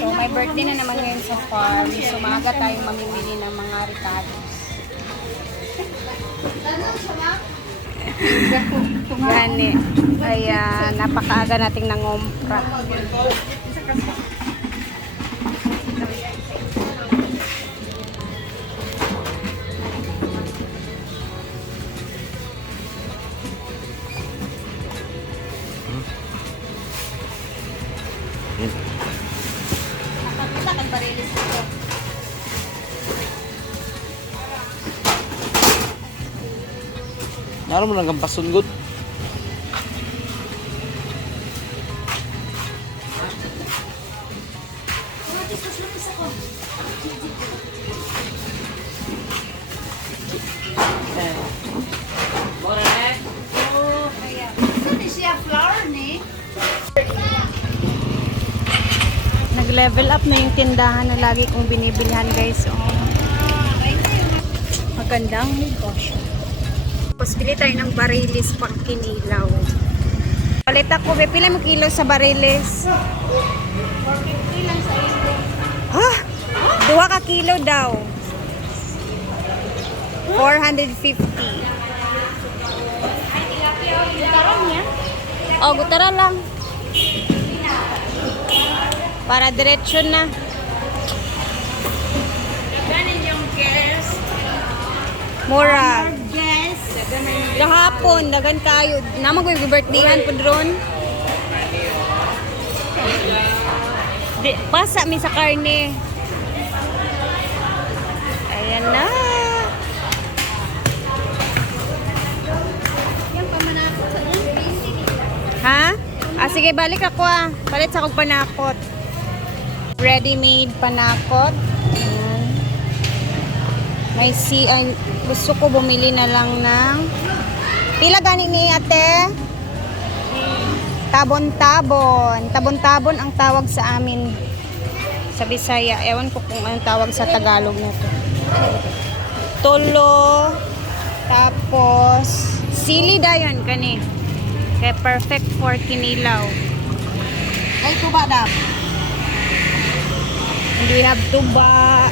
So, may birthday na naman ngayon sa farm. So, maaga tayong mamimili ng mga ricados. Gani. Kaya, napakaaga nating nangompra. Nakakita kang barilis ito. Naroon mo lang pasunggot. Nag-level up na yung tindahan na lagi kong binibilihan, guys. Oh. Magandang negosyo. Tapos bili tayo ng barilis pang kinilaw. Palit ako, pila mo kilo sa barilis? 450 lang sa ilo. Ha? 2 ka kilo daw. 450. Gutaran niya? Oh, gutaran lang. Para diretsyon na. Ganin yung gas. Mura. Gas. Gahapon, dagan tayo. Naman ko yung birthdayhan po drone. Pasa mi sa karne. Ayan na. Ha? Sige, balik ako Palit sa kong panakot. Ready-made panakot. Ayan. May ay, gusto ko bumili na lang ng pila gani ni ate? Tabon-tabon. Tabon-tabon ang tawag sa amin sa Bisaya. Ewan ko kung anong tawag sa Tagalog nito. Tolo. Tapos sili dayon kani. Kaya perfect for kinilaw. Ay, tuba na. And we have tuba.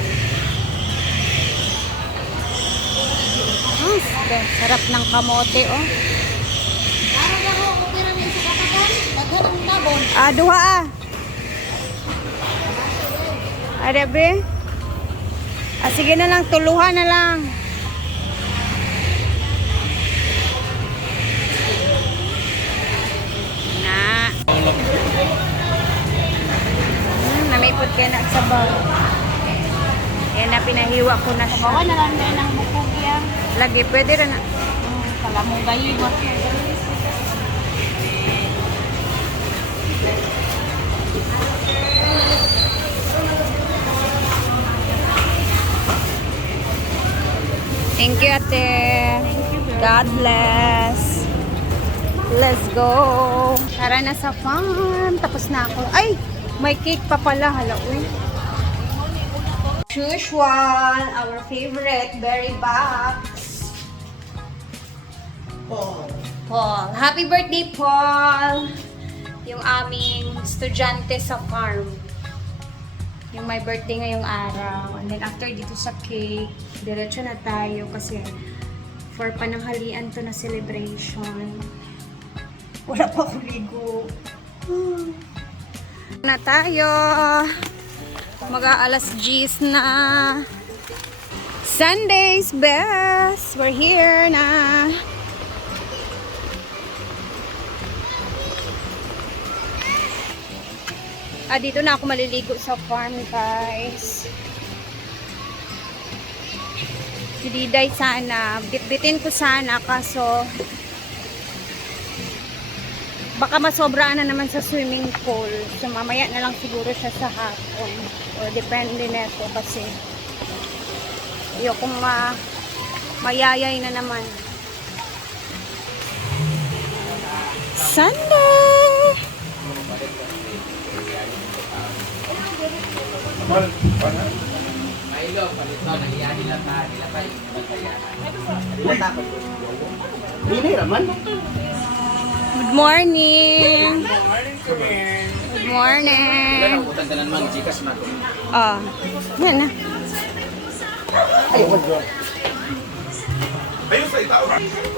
Sarap ng kamote, oh. Duha Arabe? Sige na lang, tuluhan na lang. Namaipod kaya na sa bag. Yan na, pinahiwa ko na siya. Bawa na lang na ng bukog yan. Lagi, pwede rin na. Kala mo gayon mo. Thank you, ate. God bless. Let's go. Tara na sa farm. Tapos na ako. Ay! May cake pa pala. Hala, uy. Usual. Our favorite berry box. Paul. Happy birthday, Paul. Yung aming estudyante sa farm. Yung my birthday ngayong araw. And then after dito sa cake, diretso na tayo kasi for pananghalian to na celebration. Wala pa akong ligo. Na tayo. Mag-aalas 10 na. Sunday's best. We're here na. Dito na ako maliligo sa farm, guys. Si Diday sana. Bitbitin ko sana kaso baka masobraan na naman sa swimming pool. So, mamaya na lang siguro siya sa hapon. O, depende neto kasi ayokong mayayay na naman. Sunday! Good morning! Good morning. Utang ka na naman, Gcash na. Ah, yan na.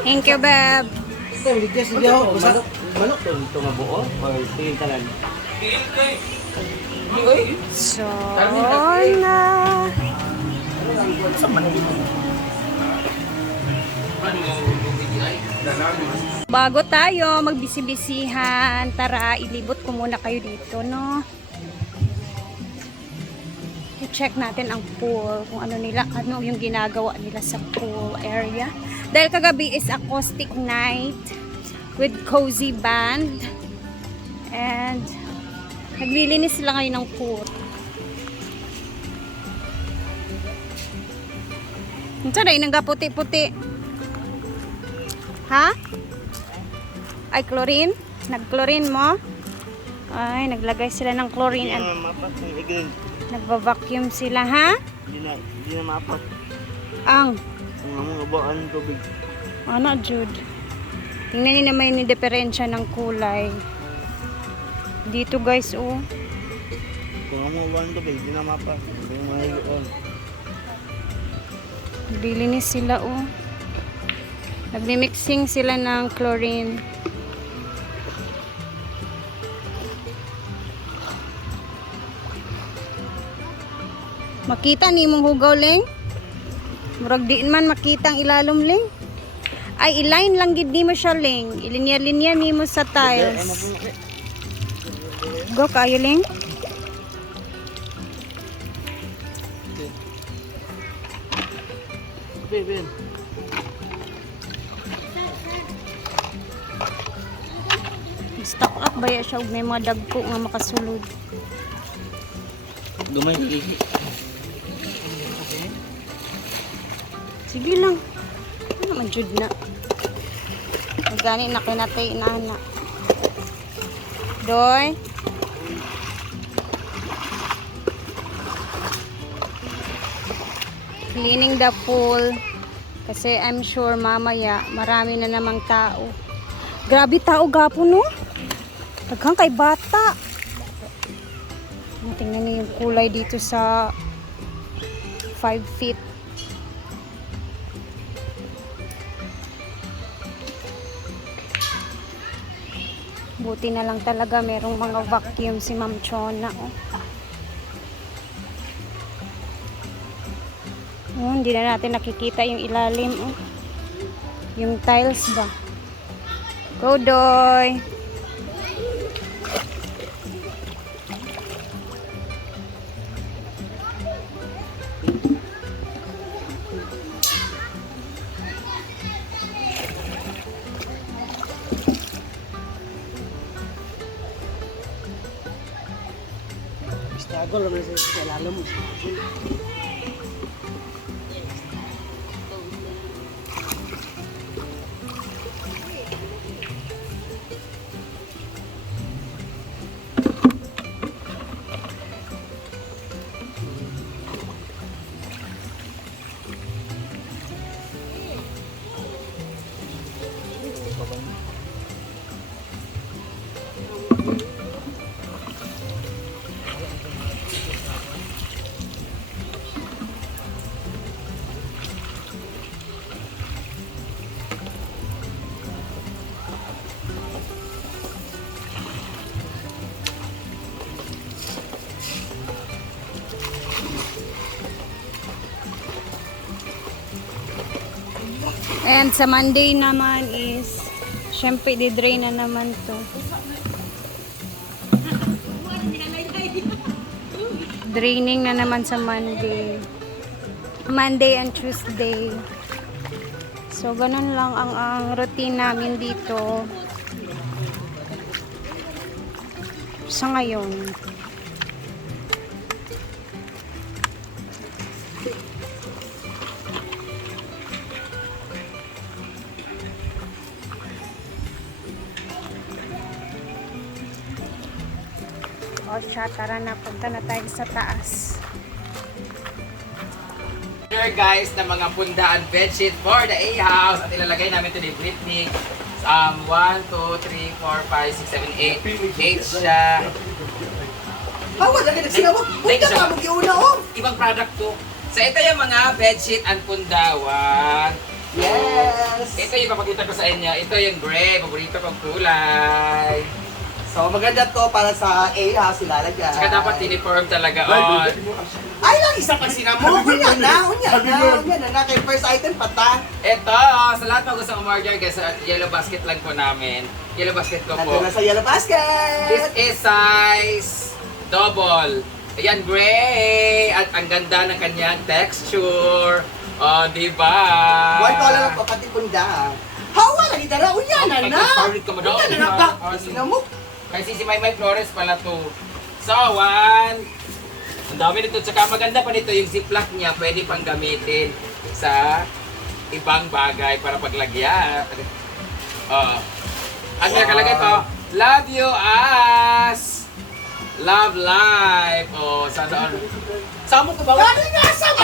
Thank you, Beb. Manok to ito mabuo or tingin ka lang? So, na. Bago tayo magbisi-bisihan, tara, ilibot ko muna kayo dito, no? I-check natin ang pool, kung ano yung ginagawa nila sa pool area. Dahil kagabi is acoustic night with cozy band. And naglilinis sila ngayon ng pool. Ito na, inangga puti-puti. Ha? Ay, chlorine? Nag-chlorine mo? Ay, naglagay sila ng chlorine. Hindi na mapat ng igil. Nagva-vacuum sila, ha? Hindi na mapat. Ang Mga baan tubig. ano, Jude? Tingnan niyo naman yung diferensya ng kulay. Dito, guys, oh. Kung mga baan tubig, hindi na mapat. Kung mga higoon. Naglilinis sila, oh. Nagmi-mixing sila ng chlorine. Makita ni mong hugaw, Leng? Murag diin man makita ang ilalom, Leng. Ay, iline lang gid ni mo siya, Leng. Ilinya-linya ni mo sa tiles. Go kayo, Leng. Ben. Stock up ba ya siya og may mga dagko nga makasulod. Gamay ihi. Sige lang. Ano man jud na. Gani na kinatay inana. Doy. Cleaning the pool. Kasi I'm sure mamaya marami na namang tao. Grabe tao gapo, no? Taghang kay bata. Tingnan niyo yung kulay dito sa 5 feet. Buti na lang talaga merong mga vacuum si Ma'am Chona. Oh. Oh, hindi na natin nakikita yung ilalim. Oh. Yung tiles ba? Go, Doy! Struggle naman sa lalam mo. And sa Monday naman is, syempre, di-drain na naman to. Draining na naman sa Monday. Monday and Tuesday. So, ganun lang ang routine namin dito. Sa ngayon. O siya, tara na, punta na tayo sa taas. Here guys, na mga pundaan bedsheet for the A-house at ilalagay namin today Britney. 1, 2, 3, 4, 5, 6, 7, 8. 8 siya. Wala ka nagsinawag. Thank Punta you, ka sir. mo giuna, oh. Ibang product to. So ito yung mga bedsheet and pundawan. Yes. Ito yung papakita ko sa inyo. Ito yung gray, paborito kong kulay. So, maganda to para sa A-house ilalagay. Saka dapat uniform talaga on. Ay, lang isa pa sinamo. Unya na. Kay first item pata. Ito, sa lahat ng gusto umorder guys, sa yellow basket lang po namin. Yellow basket ko po. Nandun na sa yellow basket. This is size double. Ayan, gray. At ang ganda ng kanyang texture. Oh, diba? One color lang pa pati punda. Hawa lagi dara. Unya na. Favorite ko mo daw. Unya na ba? Sinamo. Kasi si Maymay Flores pala to. So, one. Ang dami nito. Tsaka maganda pa nito yung ziplock niya. Pwede pang gamitin sa ibang bagay para paglagyan. Ang nakalagay to, love you as love life. Oh, saan? Saan mo ko ba? Kalingasa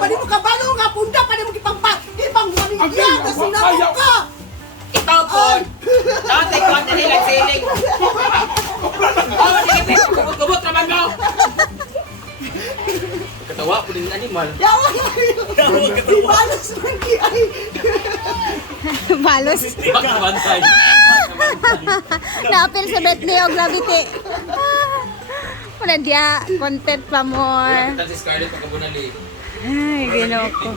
ba di mo kabalo nga punda pa di mo ipang manigyan na sinamo ka. Ito po. Dati ko ang dalilang siling. Oh, nilipit. Gubot naman mo. Katawa po din animal. Yawa. Ibalas man ki ay. Balos. Pagkabantay. Naapil sa birthday og labiti. Wala dia content pa more. Ito si Scarlett pagkabunali. Ay, ginoo ko.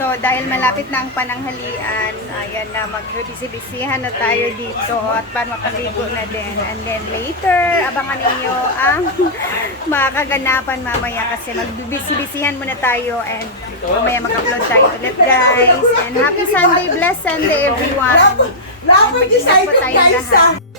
So, dahil malapit na ang pananghalian, ayan na, magbibisi-bisihan na tayo dito at para makaligo na din. And then later, abangan ninyo ang mga kaganapan mamaya kasi magbibisi-bisihan muna tayo and mamaya mag-upload tayo ulit guys. And happy Sunday, blessed Sunday everyone. Rapper Mag-ingat po decided tayong guys lahat.